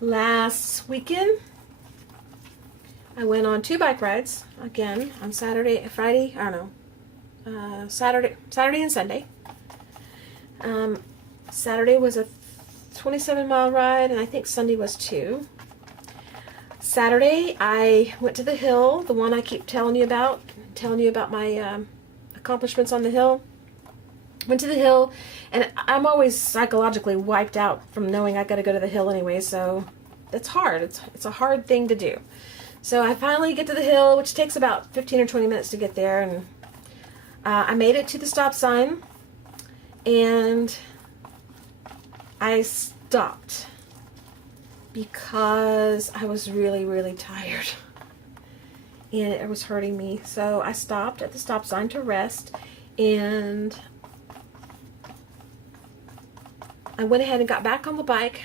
Last weekend, I went on 2 bike rides, again, on Friday, I don't know, Saturday and Sunday. Saturday was a 27-mile ride, and I think Sunday was 2. Saturday, I went to the hill, the one I keep telling you about my accomplishments on the hill. Went to the hill, and I'm always psychologically wiped out from knowing I got to go to the hill anyway, so it's hard. It's a hard thing to do. So I finally get to the hill, which takes about 15 or 20 minutes to get there, and I made it to the stop sign, and I stopped because I was really, really tired, and it was hurting me. So I stopped at the stop sign to rest, and I went ahead and got back on the bike.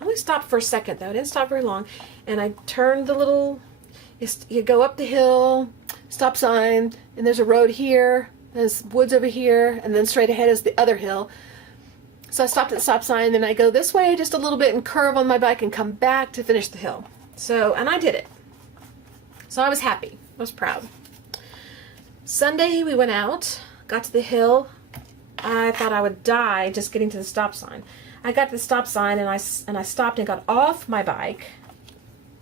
I only stopped for a second though, I didn't stop very long. And I turned the little, you go up the hill, stop sign, and there's a road here, there's woods over here, and then straight ahead is the other hill. So I stopped at the stop sign, and I go this way just a little bit and curve on my bike and come back to finish the hill. So, and I did it. So I was happy, I was proud. Sunday we went out, got to the hill. I thought I would die just getting to the stop sign. I got to the stop sign, and I stopped and got off my bike,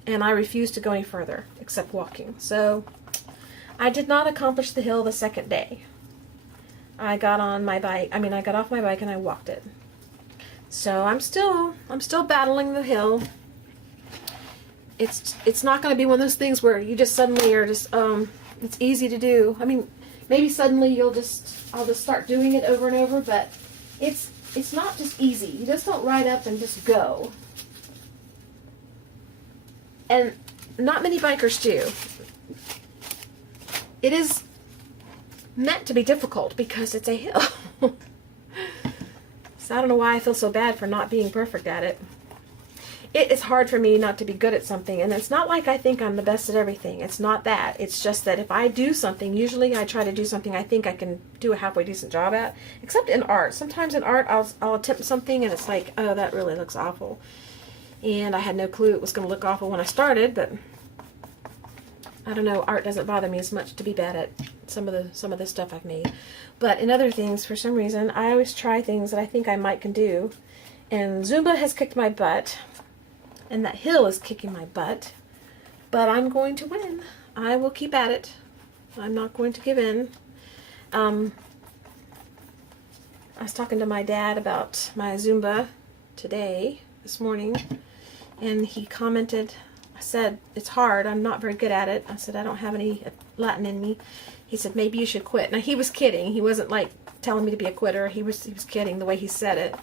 and I refused to go any further except walking. So I did not accomplish the hill the second day. I got off my bike and I walked it. So I'm still battling the hill. It's not going to be one of those things where you just suddenly are just it's easy to do. I mean, maybe suddenly I'll just start doing it over and over, but it's not just easy. You just don't ride up and just go. And not many bikers do. It is meant to be difficult because it's a hill. So I don't know why I feel so bad for not being perfect at it. It is hard for me not to be good at something, and it's not like I think I'm the best at everything. It's not that. It's just that if I do something, usually I try to do something I think I can do a halfway decent job at, except in art. Sometimes in art I'll attempt something and it's like, oh, that really looks awful. And I had no clue it was going to look awful when I started, but I don't know, art doesn't bother me as much to be bad at some of the stuff I've made. But in other things, for some reason, I always try things that I think I might can do. And Zumba has kicked my butt. And that hill is kicking my butt. But I'm going to win. I will keep at it. I'm not going to give in. I was talking to my dad about my Zumba this morning. And he commented, I said, it's hard. I'm not very good at it. I said, I don't have any Latin in me. He said, maybe you should quit. Now, he was kidding. He wasn't like telling me to be a quitter. He was kidding the way he said it.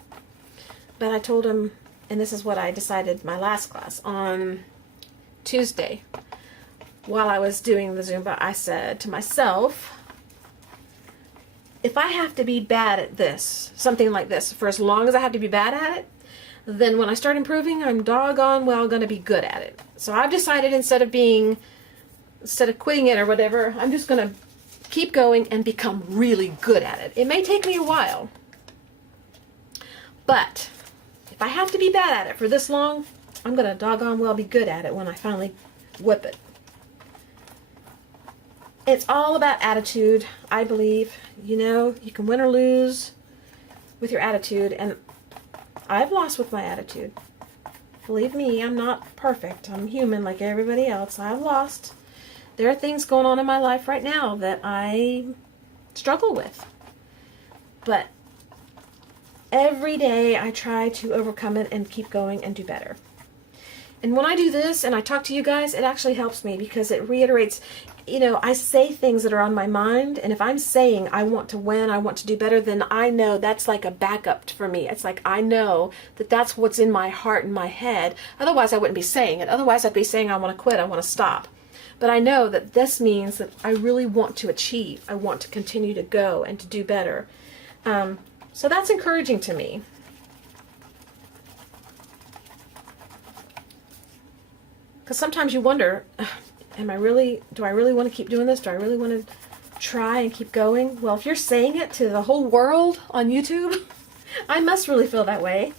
But I told him, and this is what I decided my last class on Tuesday. While I was doing the Zumba, I said to myself, if I have to be bad at this, something like this, for as long as I have to be bad at it, then when I start improving, I'm doggone well going to be good at it. So I've decided instead of quitting it or whatever, I'm just going to keep going and become really good at it. It may take me a while, but if I have to be bad at it for this long, I'm going to doggone well be good at it when I finally whip it. It's all about attitude, I believe. You know, you can win or lose with your attitude, and I've lost with my attitude. Believe me, I'm not perfect. I'm human like everybody else. I've lost. There are things going on in my life right now that I struggle with. But every day I try to overcome it and keep going and do better. And when I do this and I talk to you guys, it actually helps me because it reiterates, you know, I say things that are on my mind, and if I'm saying I want to win, I want to do better, then I know that's like a backup for me. It's like I know that that's what's in my heart and my head. Otherwise, I wouldn't be saying it. Otherwise, I'd be saying I want to quit, I want to stop. But I know that this means that I really want to achieve. I want to continue to go and to do better. So that's encouraging to me. Because sometimes you wonder, do I really want to keep doing this? Do I really want to try and keep going? Well, if you're saying it to the whole world on YouTube, I must really feel that way.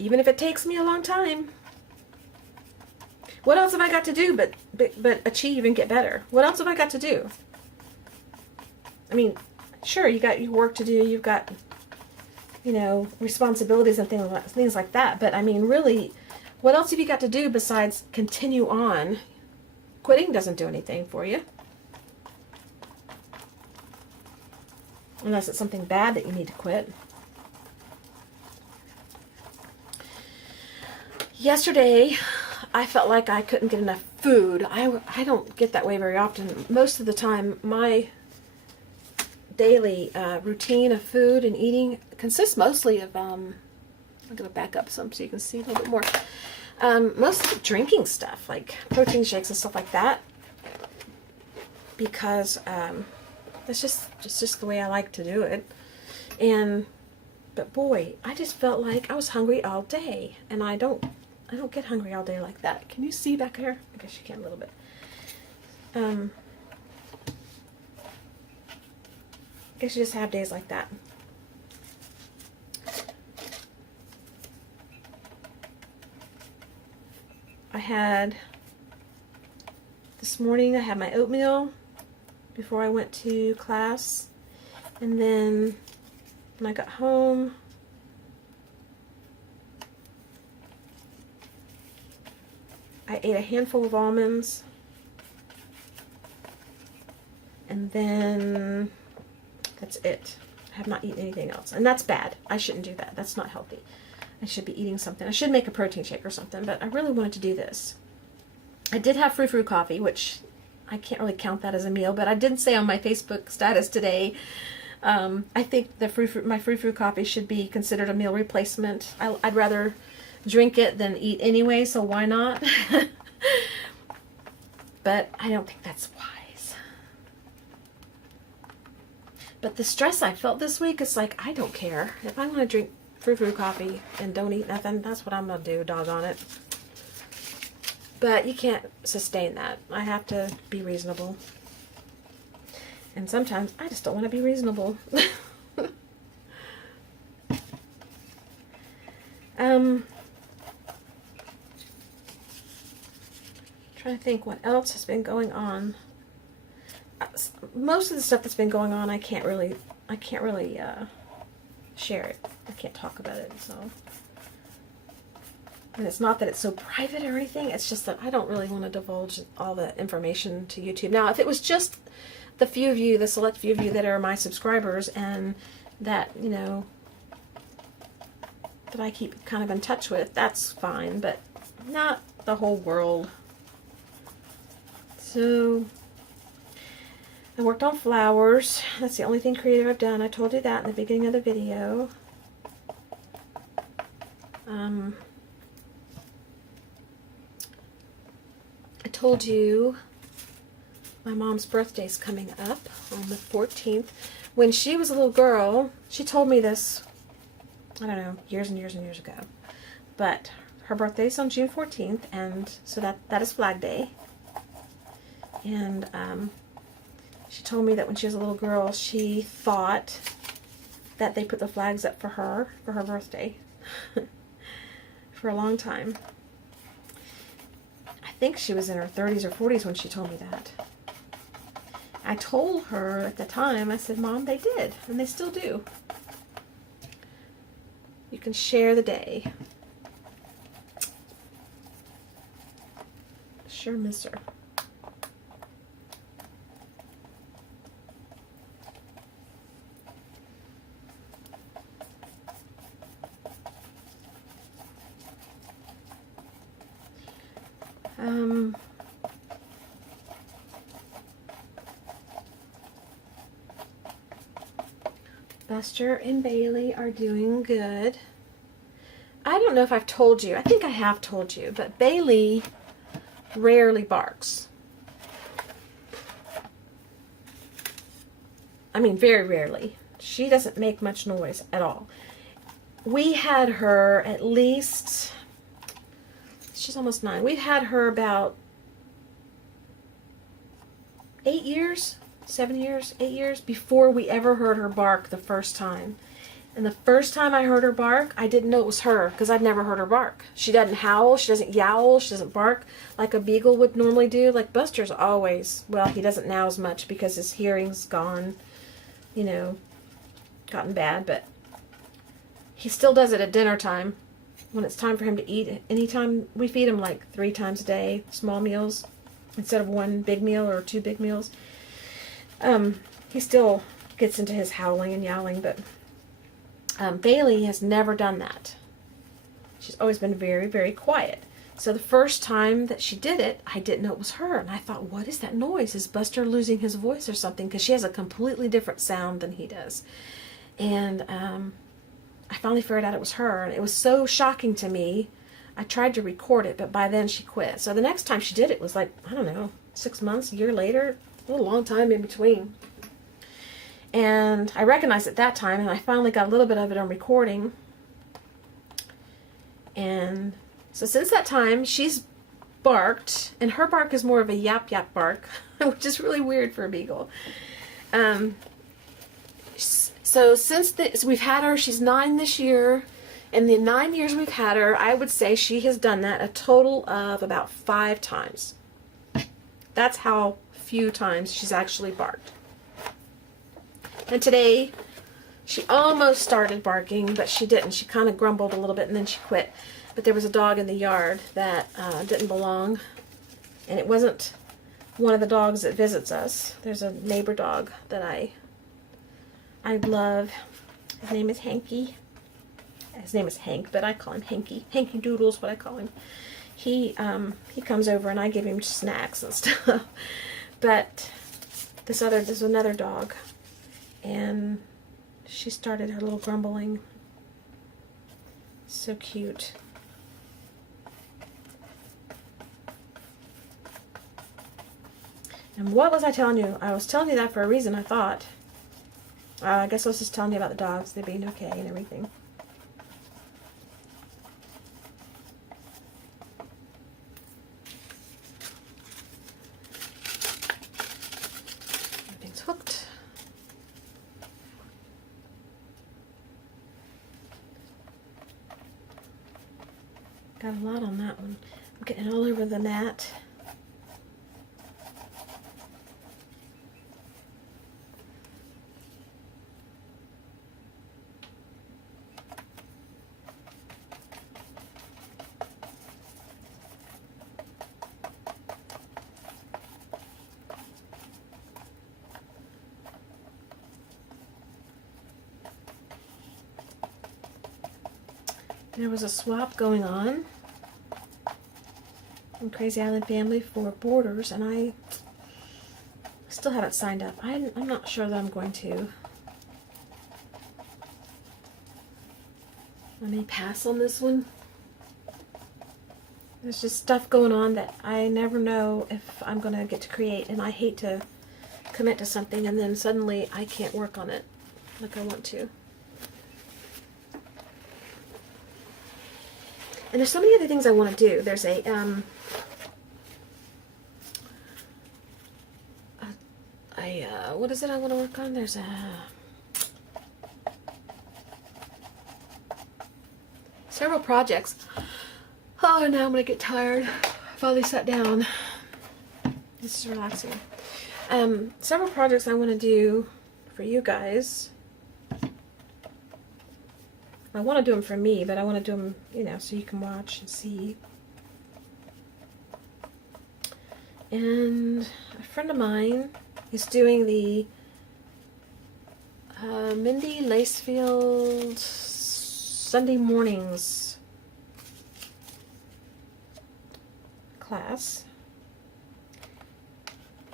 even if it takes me a long time. What else have I got to do but achieve and get better? What else have I got to do? I mean, sure, you got your work to do, you've got, you know, responsibilities and things like that, but I mean, really, what else have you got to do besides continue on? Quitting doesn't do anything for you. Unless it's something bad that you need to quit. Yesterday, I felt like I couldn't get enough food. I don't get that way very often. Most of the time, my daily routine of food and eating consists mostly of, I'm going to back up some so you can see a little bit more. Mostly drinking stuff, like protein shakes and stuff like that. Because it's just the way I like to do it. But boy, I just felt like I was hungry all day. And I don't get hungry all day like that. Can you see back there? I guess you can a little bit. I guess you just have days like that. This morning I had my oatmeal before I went to class. And then when I got home, I ate a handful of almonds. And then that's it. I have not eaten anything else. And that's bad. I shouldn't do that. That's not healthy. I should be eating something. I should make a protein shake or something, but I really wanted to do this. I did have frou-frou coffee, which I can't really count that as a meal, but I did say on my Facebook status today, I think my frou-frou coffee should be considered a meal replacement. I'd rather drink it than eat anyway, so why not? But I don't think that's wise. But the stress I felt this week is like, I don't care. If I want to drink frou-frou coffee and don't eat nothing, that's what I'm going to do, doggone it. But you can't sustain that. I have to be reasonable. And sometimes I just don't want to be reasonable. Trying to think what else has been going on. Most of the stuff that's been going on, I can't really share it. I can't talk about it, so. And it's not that it's so private or anything. It's just that I don't really want to divulge all the information to YouTube. Now, if it was just the few of you, the select few of you that are my subscribers and that, you know, that I keep kind of in touch with, that's fine, but not the whole world. So, I worked on flowers. That's the only thing creative I've done. I told you that in the beginning of the video. I told you my mom's birthday's coming up on the 14th. When she was a little girl, she told me this, I don't know, years and years and years ago. But her birthday's on June 14th, and so that is Flag Day. And she told me that when she was a little girl, she thought that they put the flags up for her birthday for a long time. I think she was in her 30s or 40s when she told me that. I told her at the time, I said, Mom, they did, and they still do. You can share the day. Sure miss her. Buster and Bailey are doing good. I don't know if I've told you. I think I have told you, but Bailey rarely barks. I mean, very rarely. She doesn't make much noise at all. We had her at least, she's almost 9. We've had her about 8 years, 7 years, 8 years before we ever heard her bark the first time. And the first time I heard her bark, I didn't know it was her because I'd never heard her bark. She doesn't howl, she doesn't yowl, she doesn't bark like a beagle would normally do. Like Buster's always, well, he doesn't now as much because his hearing's gone, you know, gotten bad, but he still does it at dinner time when it's time for him to eat. Anytime we feed him like 3 times a day, small meals, instead of 1 big meal or 2 big meals. He still gets into his howling and yowling, but Bailey has never done that. She's always been very, very quiet. So the first time that she did it, I didn't know it was her. And I thought, what is that noise? Is Buster losing his voice or something? Because she has a completely different sound than he does. And I finally figured out it was her. And it was so shocking to me. I tried to record it, but by then she quit. So the next time she did it was like, I don't know, 6 months, a year later. A long time in between. And I recognized it that time, and I finally got a little bit of it on recording. And so since that time, she's barked, and her bark is more of a yap yap bark, which is really weird for a beagle. So since we've had her, she's 9 this year. In the 9 years we've had her, I would say she has done that a total of about 5 times. That's how few times she's actually barked. And today, she almost started barking, but she didn't. She kind of grumbled a little bit and then she quit. But there was a dog in the yard that didn't belong. And it wasn't one of the dogs that visits us. There's a neighbor dog that I love. His name is Hanky. His name is Hank, but I call him Hanky. Hanky Doodle's what I call him. He comes over and I give him snacks and stuff. But there's another dog, and she started her little grumbling. So cute. And what was I telling you? I was telling you that for a reason, I thought. I guess I was just telling you about the dogs, they being okay and everything. Everything's hooked. Got a lot on that one. I'm getting it all over the mat. There was a swap going on in Crazy Island Family for boarders, and I still haven't signed up. I'm not sure that I'm going to. I may pass on this one. There's just stuff going on that I never know if I'm going to get to create, and I hate to commit to something and then suddenly I can't work on it like I want to. And there's so many other things I want to do. There's what is it I want to work on? There's several projects. Oh, now I'm going to get tired. I finally sat down. This is relaxing. Several projects I want to do for you guys. I want to do them for me, but I want to do them, you know, so you can watch and see. And a friend of mine is doing the Mindy Lacefield Sunday mornings class.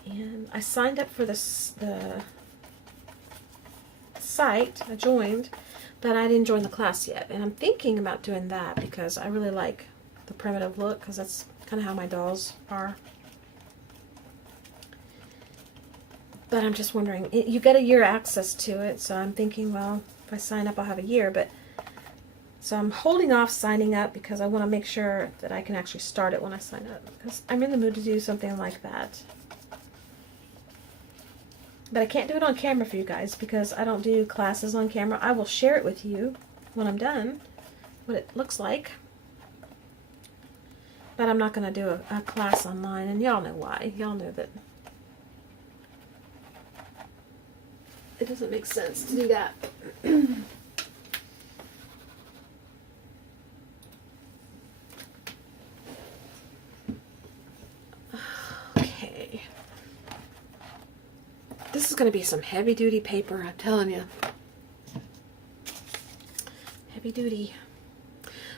And I signed up for the site. I joined. But I didn't join the class yet, and I'm thinking about doing that because I really like the primitive look, because that's kind of how my dolls are. But I'm just wondering, you get a year access to it, so I'm thinking, well, if I sign up, I'll have a year. But so I'm holding off signing up because I want to make sure that I can actually start it when I sign up, because I'm in the mood to do something like that. But I can't do it on camera for you guys because I don't do classes on camera. I will share it with you when I'm done, what it looks like. But I'm not going to do a class online, and y'all know why. Y'all know that it doesn't make sense to do that. Okay. This is going to be some heavy-duty paper, I'm telling you. Heavy-duty.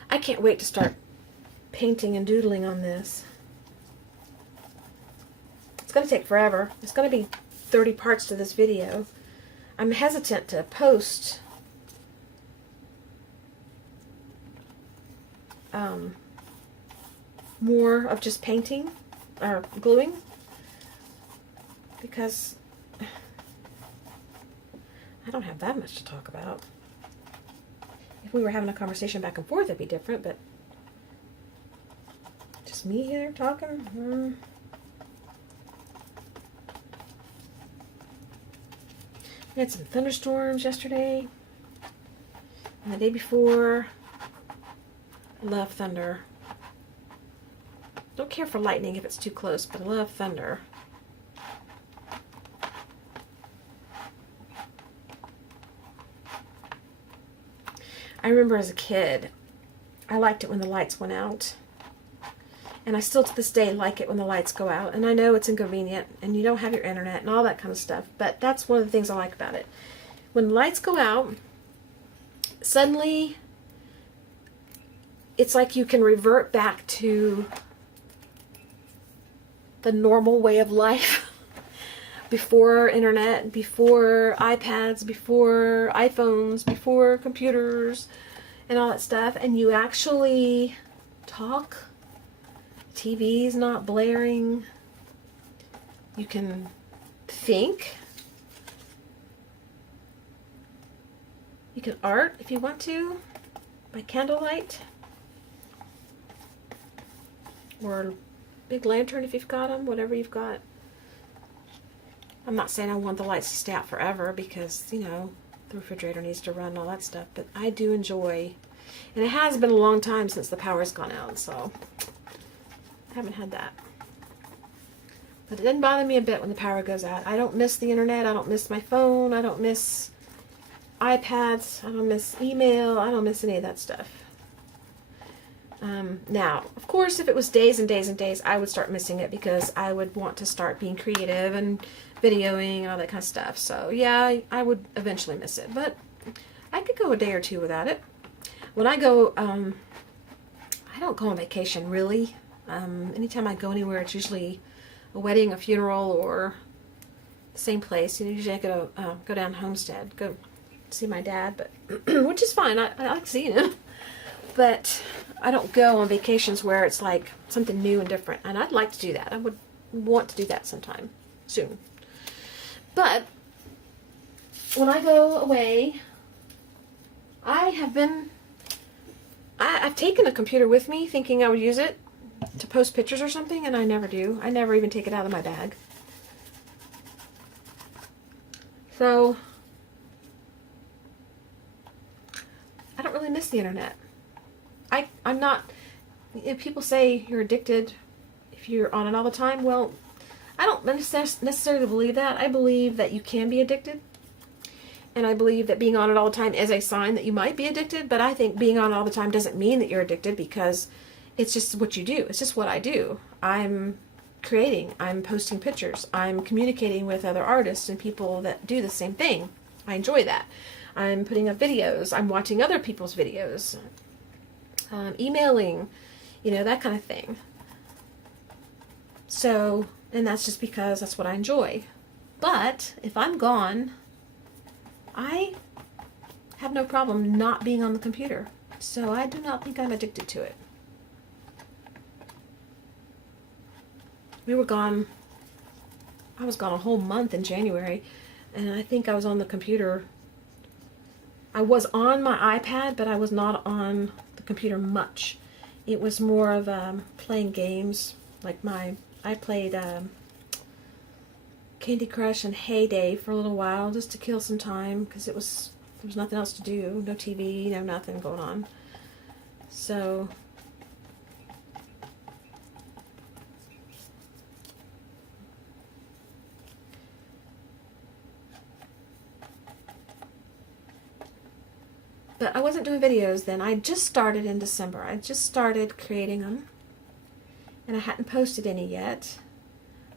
I can't wait to start painting and doodling on this. It's going to take forever. It's going to be 30 parts to this video. I'm hesitant to post more of just painting or gluing because I don't have that much to talk about. If we were having a conversation back and forth, it'd be different, but just me here talking. We had some thunderstorms yesterday and the day before. I love thunder. Don't care for lightning if it's too close, but I love thunder. I remember as a kid, I liked it when the lights went out. And I still to this day like it when the lights go out. And I know it's inconvenient and you don't have your internet and all that kind of stuff. But that's one of the things I like about it. When the lights go out, suddenly it's like you can revert back to the normal way of life. Before internet, before iPads, before iPhones, before computers and all that stuff. And you actually talk. TV's not blaring. You can think. You can art if you want to by candlelight. Or a big lantern if you've got them, whatever you've got. I'm not saying I want the lights to stay out forever because, you know, the refrigerator needs to run and all that stuff. But I do enjoy, and it has been a long time since the power's gone out, so I haven't had that. But it didn't bother me a bit when the power goes out. I don't miss the internet. I don't miss my phone. I don't miss iPads. I don't miss email. I don't miss any of that stuff. Now, of course, if it was days and days and days, I would start missing it because I would want to start being creative and videoing and all that kind of stuff. So, yeah, I would eventually miss it. But I could go a day or two without it. When I go, I don't go on vacation, really. Anytime I go anywhere, it's usually a wedding, a funeral, or the same place. Usually I go down Homestead, go see my dad, but which is fine. I like seeing him. But I don't go on vacations where it's like something new and different. And I'd like to do that. I would want to do that sometime soon. But when I go away, I've taken a computer with me thinking I would use it to post pictures or something, and I never do. I never even take it out of my bag. So I don't really miss the internet. I'm not, if people say you're addicted if you're on it all the time, well, I don't necessarily believe that. I believe that you can be addicted. And I believe that being on it all the time is a sign that you might be addicted. But I think being on it all the time doesn't mean that you're addicted because it's just what you do. It's just what I do. I'm creating. I'm posting pictures. I'm communicating with other artists and people that do the same thing. I enjoy that. I'm putting up videos. I'm watching other people's videos. Emailing, you know, that kind of thing. So, and that's just because that's what I enjoy. But if I'm gone, I have no problem not being on the computer. So I do not think I'm addicted to it. We were gone, I was gone a whole month in January, and I think I was on the computer. I was on my iPad, but I was not on the computer much. It was more of playing games. Like I played Candy Crush and Heyday for a little while just to kill some time because there was nothing else to do. No TV, no nothing going on. So but I wasn't doing videos then. I just started in December. I just started creating them. And I hadn't posted any yet.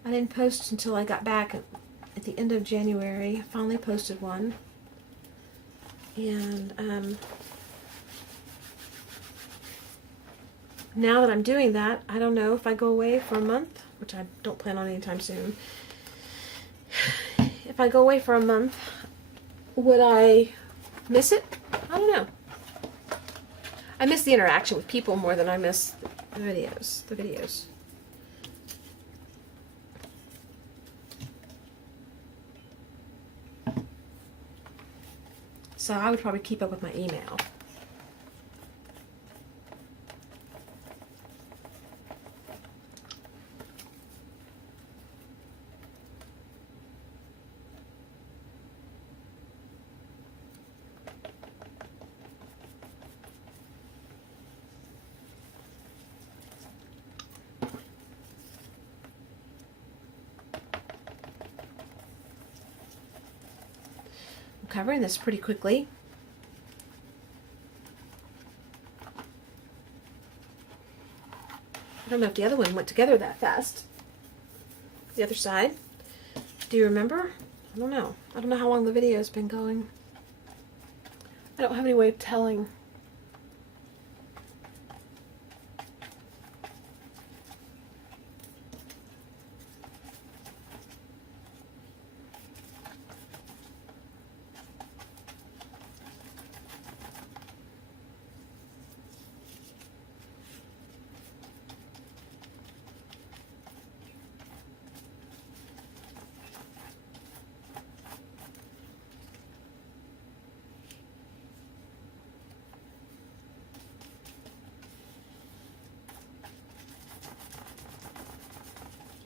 I didn't post until I got back at the end of January. I finally posted one. And now that I'm doing that, I don't know if I go away for a month, which I don't plan on anytime soon. If I go away for a month, would I miss it? I don't know. I miss the interaction with people more than I miss the videos. So I would probably keep up with my email. Covering this pretty quickly. I don't know if the other one went together that fast. The other side. Do you remember? I don't know. I don't know how long the video's been going. I don't have any way of telling.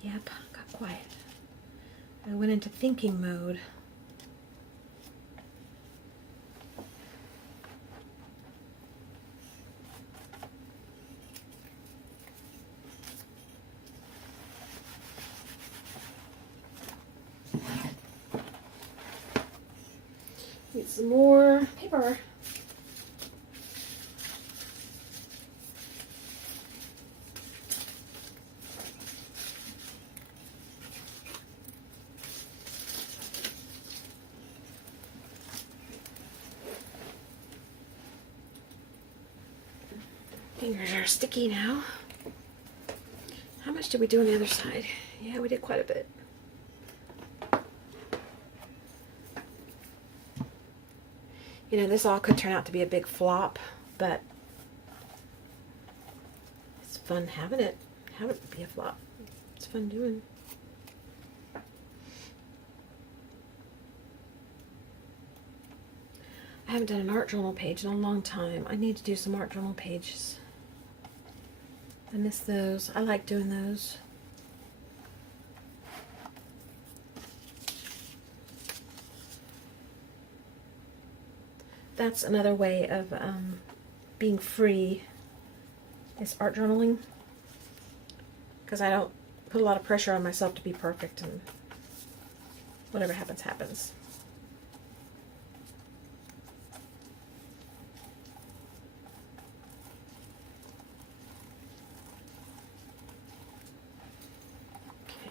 Yep, got quiet. I went into thinking mode. Need some more paper. Fingers are sticky now. How much did we do on the other side? Yeah, we did quite a bit. You know, this all could turn out to be a big flop, but it's fun having it be a flop. It's fun doing. I haven't done an art journal page in a long time. I need to do some art journal pages. I miss those. I like doing those. That's another way of being free, is art journaling. Because I don't put a lot of pressure on myself to be perfect, and whatever happens, happens.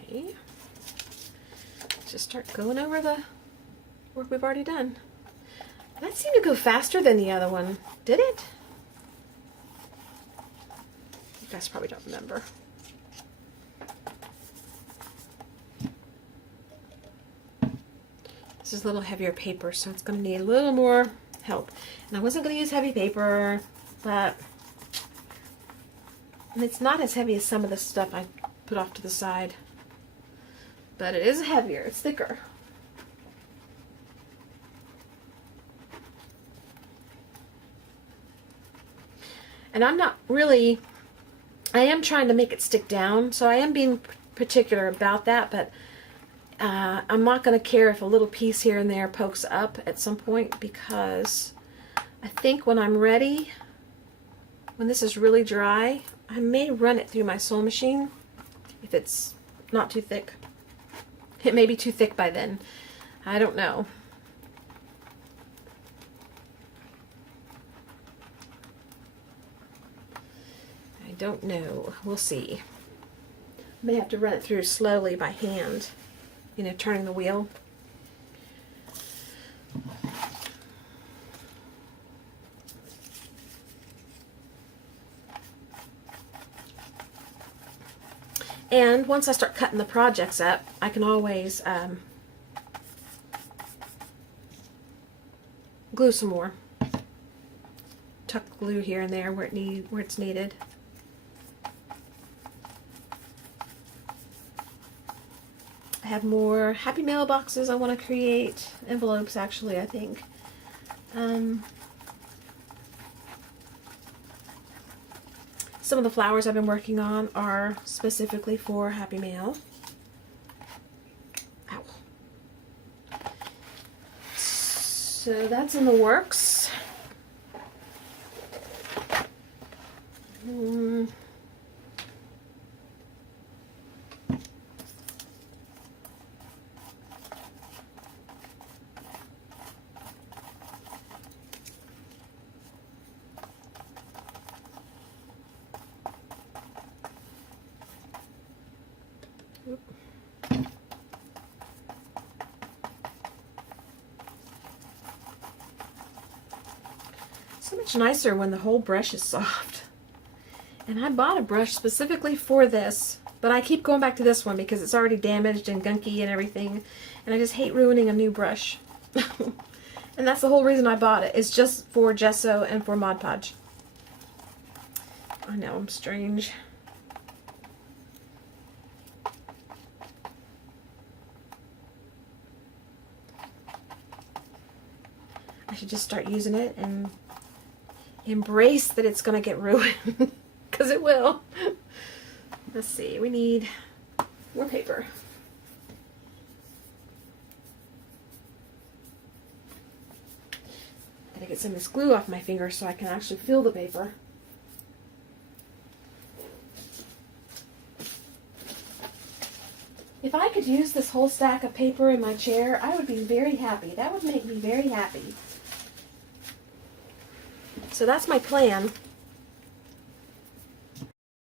Okay. Let's just start going over the work we've already done. That seemed to go faster than the other one, did it? You guys probably don't remember. This is a little heavier paper, so it's going to need a little more help. And I wasn't going to use heavy paper, but and it's not as heavy as some of the stuff I put off to the side. But it is heavier, it's thicker. And I'm not really, I am trying to make it stick down, so I am being particular about that, but I'm not going to care if a little piece here and there pokes up at some point, because I think when I'm ready, when this is really dry, I may run it through my sewing machine if it's not too thick. It may be too thick by then. I don't know. I don't know. We'll see. I may have to run it through slowly by hand, you know, turning the wheel. And once I start cutting the projects up, I can always glue some more. Tuck glue here and there where it's needed. I have more happy mail boxes I want to create. Envelopes, actually, I think. Some of the flowers I've been working on are specifically for happy mail. Ow. So that's in the works. So much nicer when the whole brush is soft. And I bought a brush specifically for this, but I keep going back to this one because it's already damaged and gunky and everything, and I just hate ruining a new brush. And that's the whole reason I bought it. It's just for gesso and for Mod Podge. I know, I'm strange. I should just start using it and embrace that it's going to get ruined, because it will. Let's see, we need more paper. Gotta get some of this glue off my finger so I can actually feel the paper. If I could use this whole stack of paper in my chair, I would be very happy. That would make me very happy. So that's my plan.